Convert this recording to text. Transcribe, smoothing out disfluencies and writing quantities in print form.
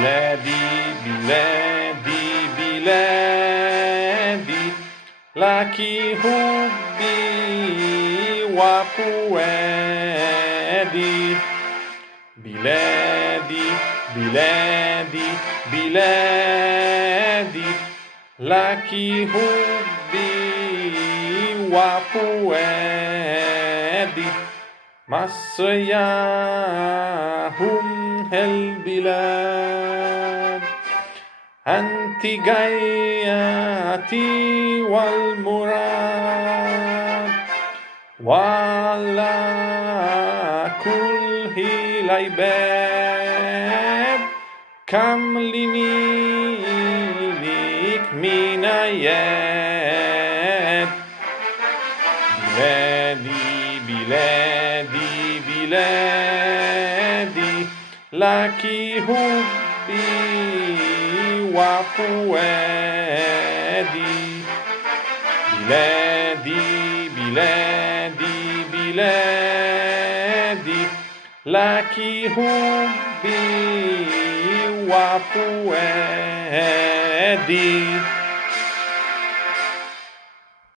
بلادي بلادي بلادي لك حبي وفؤادي بلادي بلادي بلادي لك حبي وفؤادي مصر يا البلاد أنت غايتي والمراد وعلى كل العباد كملينيك من آيات بلادي بلادي بلادي لك حبي وفؤادي بلادي بلادي بلادي لك حبي وفؤادي